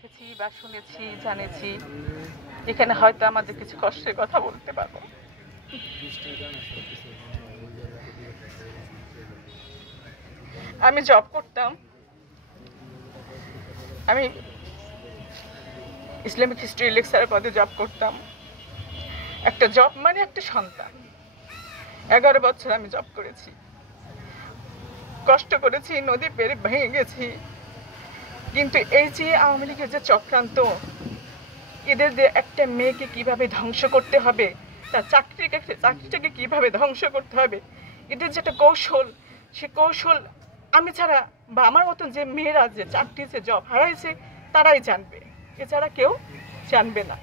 দেখেছি বা শুনেছি, জানেছি, এখানে হয়তো আমাদের কিছু কষ্টের কথা বলতে পারবো। আমি জব করতাম, আমি ইসলামিক হিস্ট্রি লেকচারার পদে জব করতাম। একটা জব মানে একটা সন্তান। 11 বছর আমি জব করেছি, কষ্ট করেছি, নদী পেরে ভেঙে গেছি। কিন্তু এই যে আওয়ামী লীগের যে চক্রান্ত, এদের যে একটা মেয়েকে কিভাবে ধ্বংস করতে হবে, তার চাকরিটাকে কিভাবে ধ্বংস করতে হবে, এদের যেটা কৌশল, সে কৌশল আমি ছাড়া বা আমার মতন যে মেয়েরা যে চাকরি যে জব হারাইছে তারাই জানবে, এছাড়া কেউ জানবে না।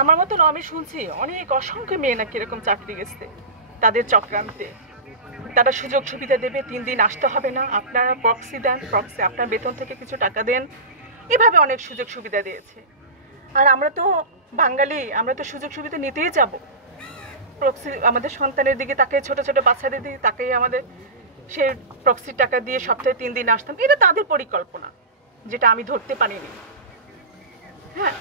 আমার মতন আমি শুনছি অনেক অসংখ্য মেয়ে নাকি এরকম চাকরি গেছে তাদের চক্রান্তে। তারা সুযোগ সুবিধা দেবে, 3 দিন আসতে হবে না, আপনারা প্রক্সি দেন, প্রক্সি আপনার বেতন থেকে কিছু টাকা দেন, এভাবে অনেক সুযোগ সুবিধা দিয়েছে। আর আমরা তো বাঙালি, আমরা তো সুযোগ সুবিধা নিতেই যাব। প্রক্সি আমাদের সন্তানের দিকে তাকে, ছোট ছোট বাচ্চাদের দিকে তাকেই আমাদের সেই প্রক্সির টাকা দিয়ে সপ্তাহে 3 দিন আসতাম। এটা তাদের পরিকল্পনা, যেটা আমি ধরতে পারিনি। হ্যাঁ,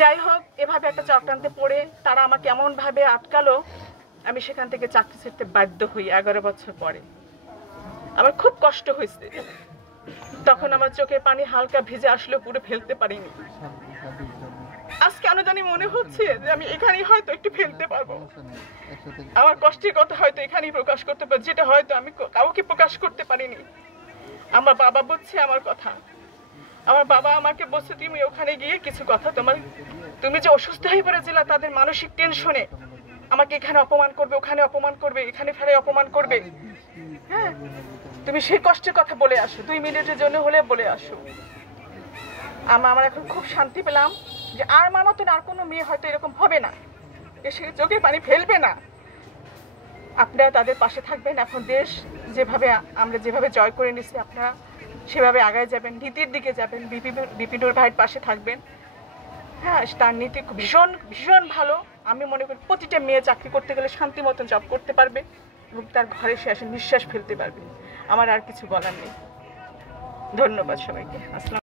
যাই হোক, এভাবে একটা চক্রান্তে পড়ে তারা আমাকে এমনভাবে আটকালো, আমি সেখান থেকে চাকরি ছাড়তে বাধ্য হই 11 বছর পরে। আমার খুব কষ্ট হয়েছে, তখন আমার চোখের পানি হালকা ভিজে আসলেও পুরো ফেলতে পারিনি। আজ কেন জানি মনে হচ্ছে যে আমি এখানেই হয়তো একটু ফেলতে পারবো, আমার কষ্টের কথা হয়তো এখানেই প্রকাশ করতে পারবো, যেটা হয়তো আমি কাউকে প্রকাশ করতে পারিনি। আমার বাবা বলছে আমার কথা, আমার বাবা আমাকে বলছে তুমি ওখানে গিয়ে কিছু কথা, তুমি যে অসুস্থ হয়ে পড়েছিলে তাদের মানসিক টেনশনে আমাকে এখানে অপমান করবে, ওখানে অপমান করবে, এখানে ফেলে অপমান করবে। হ্যাঁ, তুমি সেই কষ্টের কথা বলে আসো, 2 মিনিটের জন্য হলে বলে আসো। আমার এখন খুব শান্তি পেলাম যে আর আমার মতন আর কোনো মেয়ে হয়তো এরকম হবে না, এসে চোখে পানি ফেলবে না। আপনারা তাদের পাশে থাকবেন। এখন দেশ যেভাবে আমরা যেভাবে জয় করে নিছি, আপনারা সেভাবে আগায় যাবেন, নীতির দিকে যাবেন, বিপিনুর ভাইয়ের পাশে থাকবেন। হ্যাঁ, তার নীতি ভীষণ ভীষণ ভালো। আমি মনে করি প্রতিটা মেয়ে চাকরি করতে গেলে শান্তি মতন জব করতে পারবে এবং তার ঘরে সে আসে নিঃশ্বাস ফেলতে পারবে। আমার আর কিছু বলার নেই। ধন্যবাদ সবাইকে। আসসালাম।